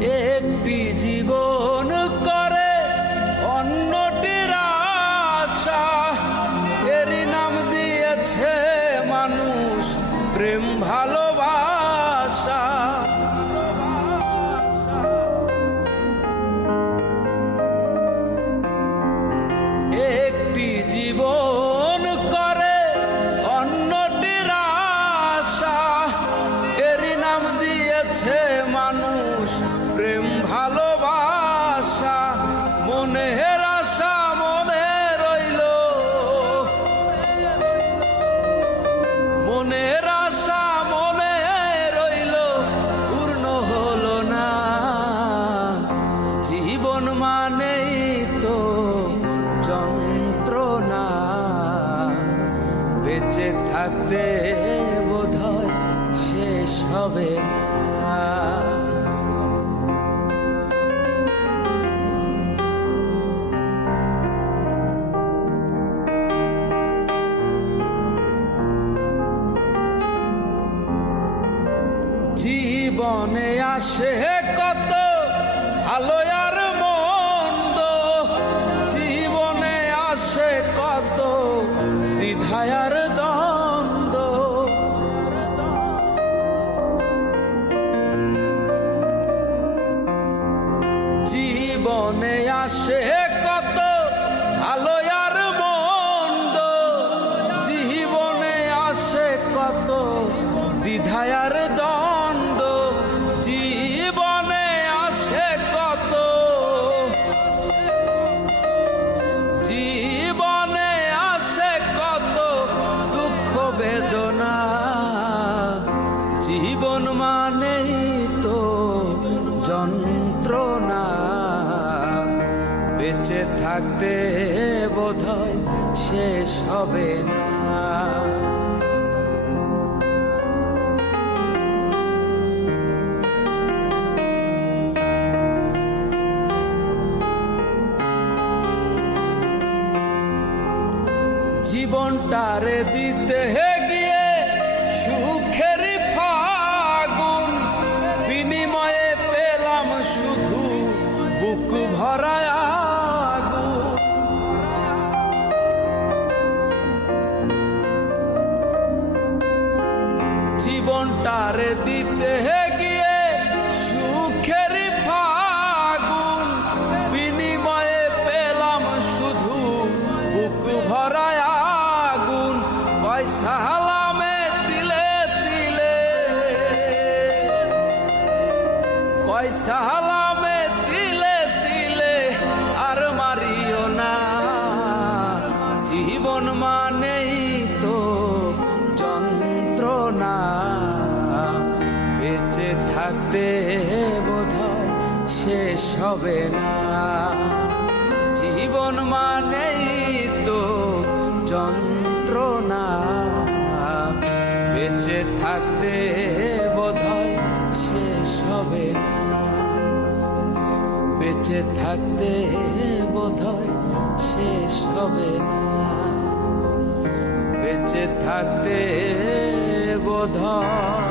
একটি জীবন করে অন্যটির আশা, এরই নাম দিয়েছে মানুষ প্রেম ভালোবাসা। একটি জীবন করে অন্যটির আশা, এরই নাম দিয়েছে মানুষ প্রেম ভালোবাসা। মনের আশা মনে রইল, মনের আশা মনে রইল, পূর্ণ হলো না। জীবন মানেই তো যন্ত্রণা, বেঁচে থাকতে বোধহয় শেষ হবে না। জীবনে আসে কত ভালো আর মন্দ, জীবনে আসে কত দ্বিধায় আর দ্বন্দ্ব। জীবনে আসে কত ভালো আর মন্দ, জীবনে আসে কত দ্বিধায় আর দ্বন্দ্ব। জীবনে আসে কত, জীবনে আসে কত দুঃখ বেদনা। জীবন মানেই তো যন্ত্রণা, বেঁচে থাকতে বোধহয় শেষ হবে না। জীবনটারে দিতে গিয়ে সুখের ফাগুন, বিনিময়ে পেলাম শুধু বুক ভরা আগুন। জীবনটারে দিতে গিয়ে সুখের ফাগুন, বিনিময়ে পেলাম শুধু বুক ভরা আগুন। সালামে তিলে তিলে, কয় সালামে তিলে তিলে আর মারিও না। জীবন মানেই তো যন্ত্রণা, বেঁচে থাকতে বোধহয় শেষ হবে না। জীবন মানেই তো যন্ত্রণা, বেঁচে থাকতে বোধহয় শেষ হবে না। বেঁচে থাকতে বোধহয় শেষ হবে না। বেঁচে থাকতে বোধহয়